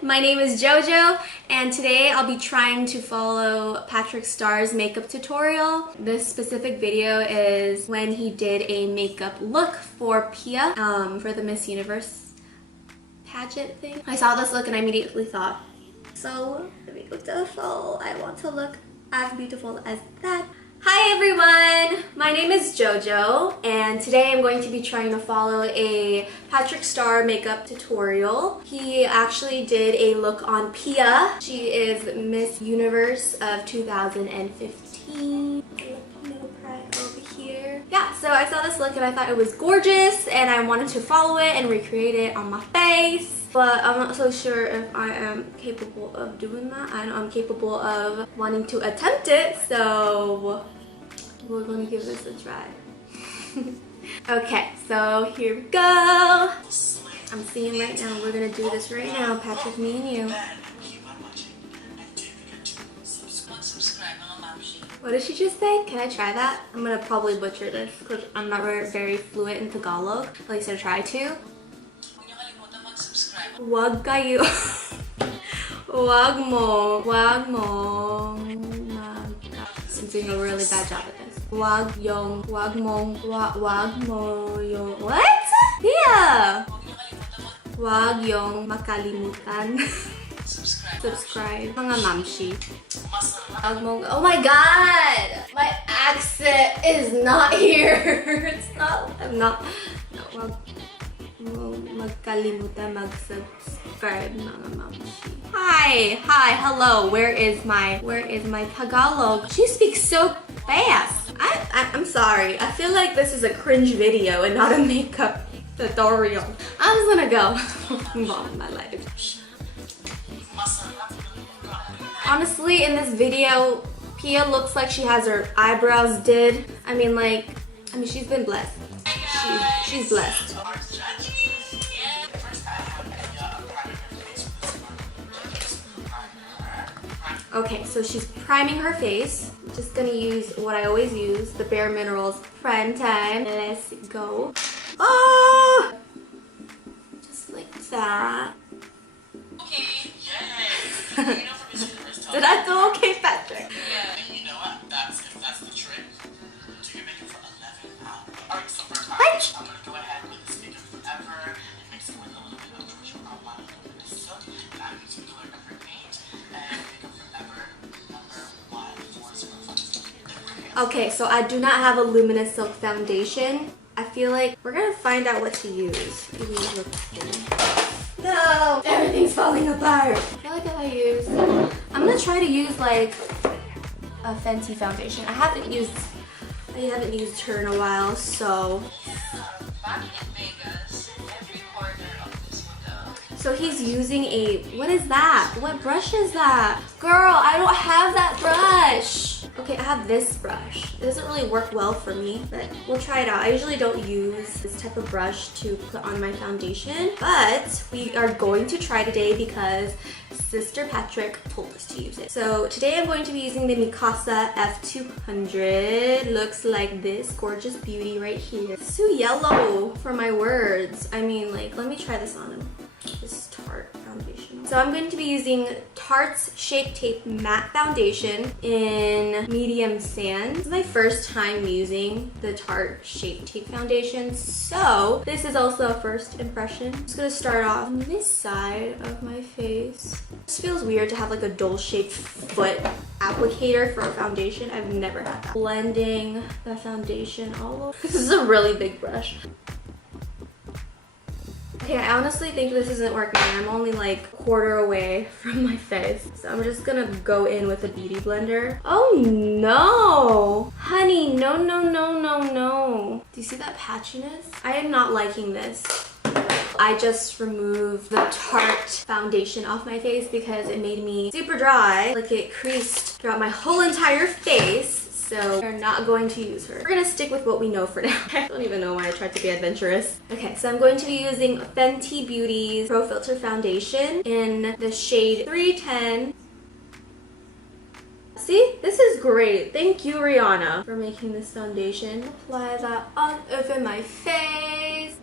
my name is JoJo and today I'll be trying to follow Patrickstarrr's makeup tutorial. This specific video is when he did a makeup look for Pia for the Miss Universe pageant thing. I saw this look and I immediately thought, so beautiful, I want to look as beautiful as that. Hi everyone, my name is JoJo and today I'm going to be trying to follow a Patrickstarrr makeup tutorial. He actually did a look on Pia. She is Miss Universe of 2015. Right over here. Yeah, so I saw this look and I thought it was gorgeous and I wanted to follow it and recreate it on my face. But I'm not so sure if I am capable of doing that. I know I'm capable of wanting to attempt it, so we're gonna give this a try. Okay, so here we go. I'm seeing right now, we're gonna do this right now, Patrick, me and you. What did she just say? Can I try that? I'm gonna probably butcher this because I'm not very fluent in Tagalog. At least I try to. Wag kayo. Wag mo. I'm doing a really bad job at this. Wag mo yung, what? Yeah. Wag yung makalimutan. Subscribe. Mga mamshi. Oh my god! My accent is not here. It's not. I'm not. No, wag mo magkalimutan mag-subscribe, mga mamshi. Hi, hello. Where is my Tagalog? She speaks so fast. I'm sorry. I feel like this is a cringe video and not a makeup tutorial. I'm just gonna go move on with my life. Honestly, in this video, Pia looks like she has her eyebrows did. I mean, she's been blessed. She's blessed. Okay, so she's priming her face. I'm just gonna use what I always use, the Bare Minerals Prime Time. Let's go. Oh! Just like that. Okay, yay! Did I do okay, Patrick? Yeah. And you know what? That's the trick. Do your makeup for 11 hours. Alright, so first I'm gonna go ahead with this makeup forever and mix it with a little bit of original outline, a little bit of silk, and I'm using colourpop paint and makeup forever #1 for Okay, so I do not have a luminous silk foundation. I feel like we're gonna find out what to use. No! Everything's falling apart! I feel like if I use... I'm gonna try to use like a Fenty foundation. I haven't used her in a while, so... Back in Vegas, every corner of this window. So he's using a... What is that? What brush is that? Girl, I don't have that brush! Okay, I have this brush. It doesn't really work well for me, but we'll try it out. I usually don't use this type of brush to put on my foundation, but we are going to try today because Sister Patrick told us to use it. So today I'm going to be using the Mikasa F200. Looks like this gorgeous beauty right here. It's too yellow for my words. I mean, like, let me try this on him. This Tarte foundation. So I'm going to be using Tarte's Shape Tape Matte Foundation in medium sand. This is my first time using the Tarte Shape Tape Foundation, so this is also a first impression. I'm just gonna start off on this side of my face. This feels weird to have like a doll-shaped foot applicator for a foundation. I've never had that. Blending the foundation all over. This is a really big brush. Okay, I honestly think this isn't working. I'm only like a quarter away from my face. So I'm just gonna go in with a beauty blender. Oh no! Honey, no. Do you see that patchiness? I am not liking this. I just removed the Tarte foundation off my face because it made me super dry. Like it creased throughout my whole entire face. So we're not going to use her. We're gonna stick with what we know for now. I don't even know why I tried to be adventurous. Okay, so I'm going to be using Fenty Beauty's Pro Filter Foundation in the shade 310. See, this is great. Thank you, Rihanna, for making this foundation. Apply that all over my face.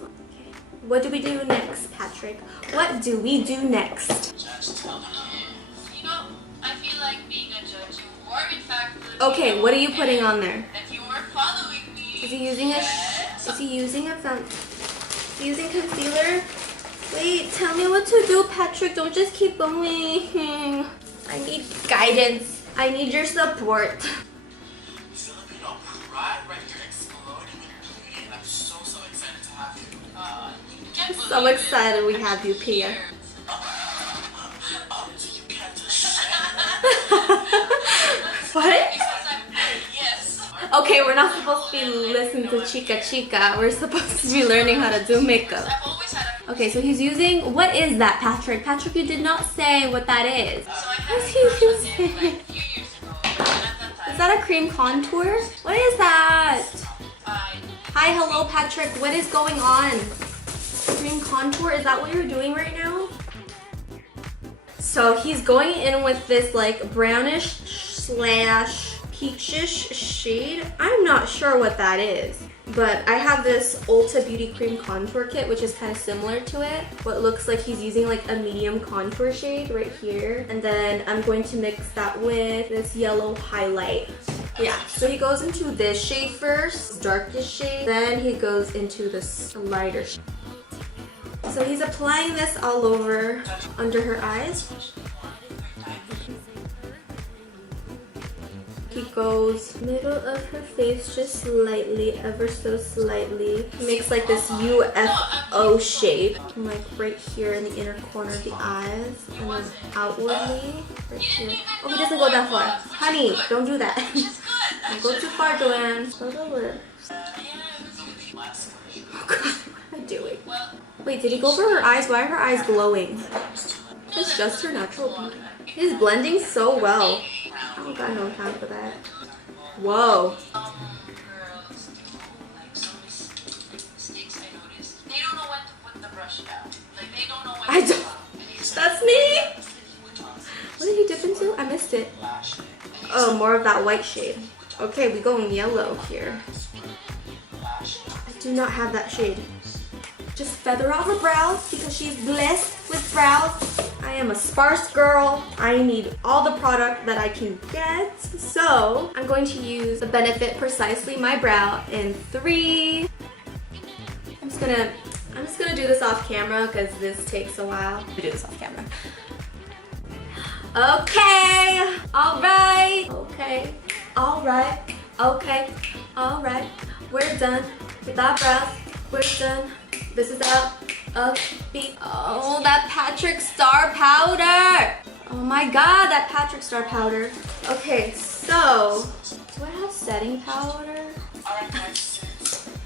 Okay, What do we do next, Patrick? What do we do next? Judge, tell the kids. You know, I feel like being a judge. You are in fact. Okay, what are you putting on there? That you are following me. Is he using using concealer? Wait, tell me what to do, Patrick. Don't just keep going. I need guidance. I need your support. Filipino pride, right? You're exploding when you're bleeding. I'm so excited to have you. Can't So believe excited it. we have you, Pia. So you can't just share. What? Because I'm yes. Okay, we're not supposed to be listening to Chica Chica. We're supposed to be learning how to do makeup. I've always had a Okay, so he's using, what is that, Patrick? Patrick, you did not say what that is. so I had What's a he crush on using? him like a few years ago. But at that time, Is that a cream contour? What is that? I Hi, hello, Patrick. What is going on? Cream contour? Is that what you're doing right now? So he's going in with this like brownish slash peachish shade. I'm not sure what that is. But I have this Ulta Beauty Cream Contour Kit, which is kind of similar to it. What looks like he's using like a medium contour shade right here. And then I'm going to mix that with this yellow highlight. Yeah, so he goes into this shade first, darkest shade. Then he goes into this lighter shade. So he's applying this all over under her eyes. He goes middle of her face just slightly, ever so slightly. He makes like this UFO shape, like right here in the inner corner of the eyes, and then outwardly, right here. Oh, he doesn't go that far. Honey, don't do that. Don't go too far, Joanne. Go to the lips. Oh God, what am I doing? Wait, did he go over her eyes? Why are her eyes glowing? It's just her natural beauty. He's blending so well. I don't got no time for that. Whoa. girls do like some mistakes I noticed. They don't know when to put the brush down. Like they don't know when I to don't. That's me. What did he dip into? I missed it. Oh, more of that white shade. Okay, we go in yellow here. I do not have that shade. Just feather out her brows because she's blessed with brows. I am a sparse girl. I need all the product that I can get. So I'm going to use the Benefit Precisely My Brow in 3. I'm just gonna do this off camera because this takes a while to do this off camera. Okay, all right, okay, all right, okay, all right. We're done with our brows. We're done. This is up, beat. Oh, that Patrickstarrr powder. Oh my God, that Patrickstarrr powder. Okay, so, do I have setting powder?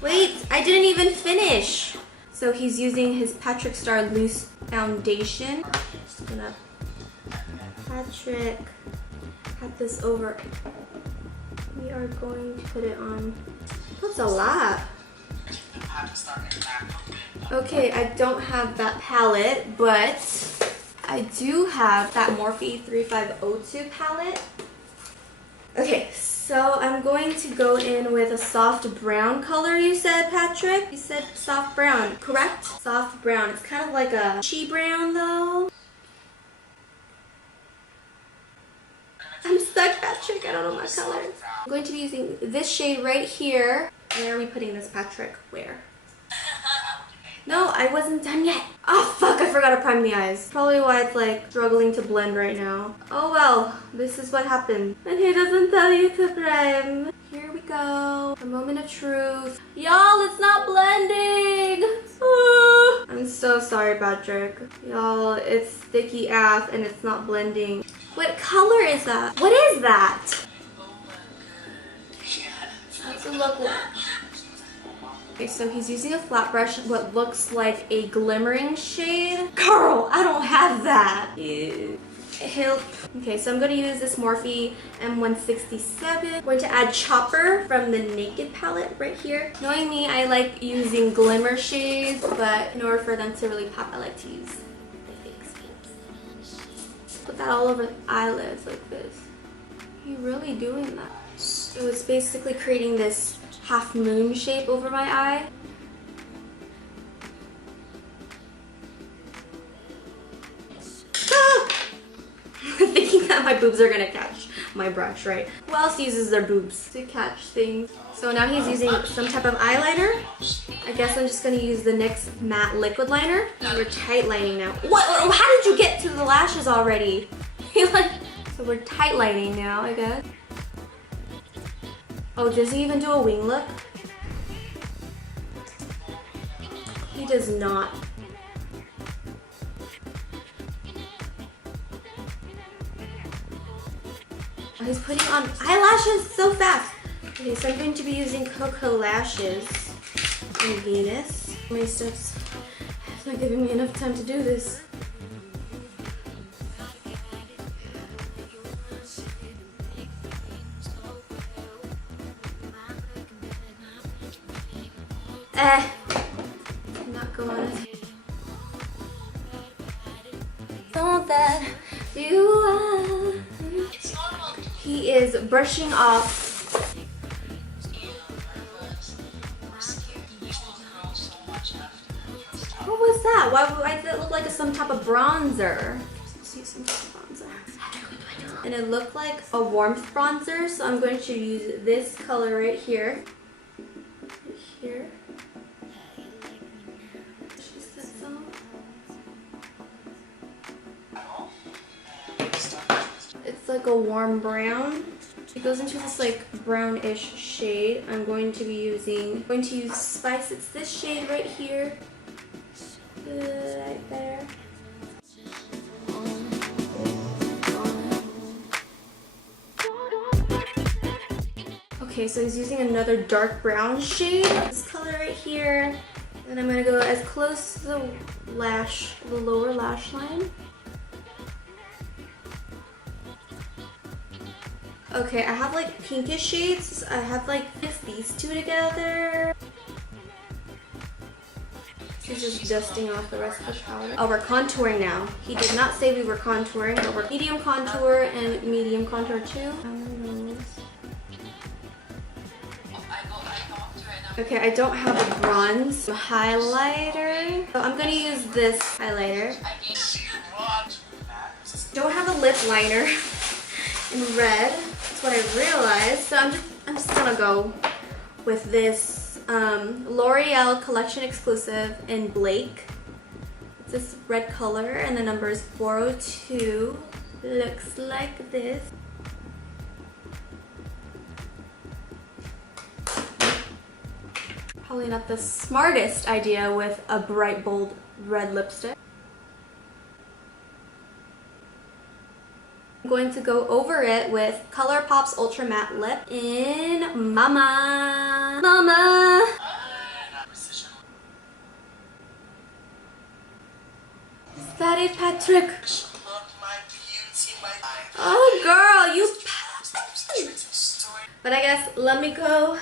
Wait, I didn't even finish. So he's using his Patrickstarrr loose foundation. Just gonna, Patrick, pat this over. We are going to put it on. That's a lot. Okay, I don't have that palette, but I do have that Morphe 3502 palette. Okay, so I'm going to go in with a soft brown color, you said, Patrick? You said soft brown, correct? Soft brown. It's kind of like a shea brown, though. I'm stuck, Patrick. I don't know my colors. I'm going to be using this shade right here. Where are we putting this, Patrick? Where? No, I wasn't done yet. Oh, fuck, I forgot to prime the eyes. Probably why it's like struggling to blend right now. Oh well, this is what happened. And he doesn't tell you to prime. Here we go. A moment of truth. Y'all, it's not blending. Ah. I'm so sorry, Patrick. Y'all, it's sticky ass and it's not blending. What color is that? What is that? What's it look like? Okay, so he's using a flat brush, what looks like a glimmering shade. Girl, I don't have that. Ew. Help. Okay, so I'm going to use this Morphe M167. I'm going to add Chopper from the Naked palette right here. Knowing me, I like using glimmer shades, but in order for them to really pop, I like to use the fake shades. Put that all over the eyelids like this. Are you really doing that? So it's basically creating this half moon shape over my eye. thinking that my boobs are gonna catch my brush, right? Who else uses their boobs to catch things? So now he's using some type of eyeliner. I guess I'm just gonna use the NYX matte liquid liner. We're tight lining now. What? How did you get to the lashes already? So we're tight lining now, I guess. Oh, does he even do a wing look? He does not. Oh, he's putting on eyelashes so fast. Okay, so I'm going to be using Cocoa Lashes in Venus. My steps. It's not giving me enough time to do this. Not going. So that you are. He is brushing off. What was that? Why did it look like some type of bronzer? Let's see some type of bronzer. And it looked like a warmth bronzer, so I'm going to use this color right here. Here. It's like a warm brown. It goes into this like brownish shade. I'm going to use Spice. It's this shade right here. Right there. Okay, so he's using another dark brown shade. This color right here. And I'm gonna go as close to the lower lash line. Okay, I have like pinkish shades. I have like mixed these two together. He's just dusting off the rest of the powder. Oh, we're contouring now. He did not say we were contouring, but we're medium contour and medium contour too. Okay, I don't have a bronze highlighter, so I'm gonna use this highlighter. Don't have a lip liner in red. That's what I realized. So I'm just gonna go with this L'Oreal Collection Exclusive in Blake. It's this red color and the number is 402. Looks like this. Probably not the smartest idea with a bright bold red lipstick. I'm going to go over it with ColourPop's Ultra Matte Lip in Mama. Mama! Is that it, Patrick? Oh, girl, you... But I guess let me go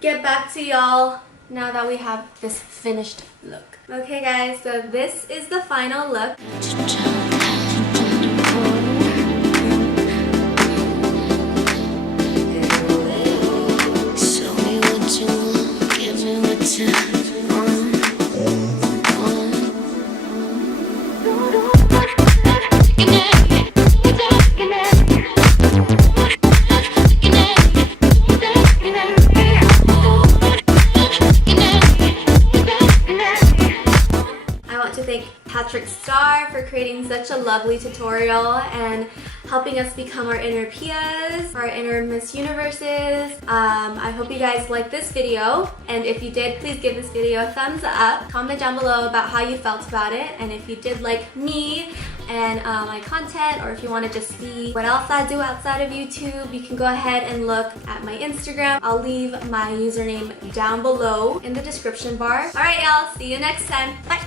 get back to y'all now that we have this finished look. Okay, guys, so this is the final look. Patrickstarrr for creating such a lovely tutorial and helping us become our inner Pias, our inner Miss Universes. I hope you guys liked this video, and if you did, please give this video a thumbs up. Comment down below about how you felt about it, and if you did like me and my content, or if you want to just see what else I do outside of YouTube, you can go ahead and look at my Instagram. I'll leave my username down below in the description bar. Alright y'all, see you next time. Bye!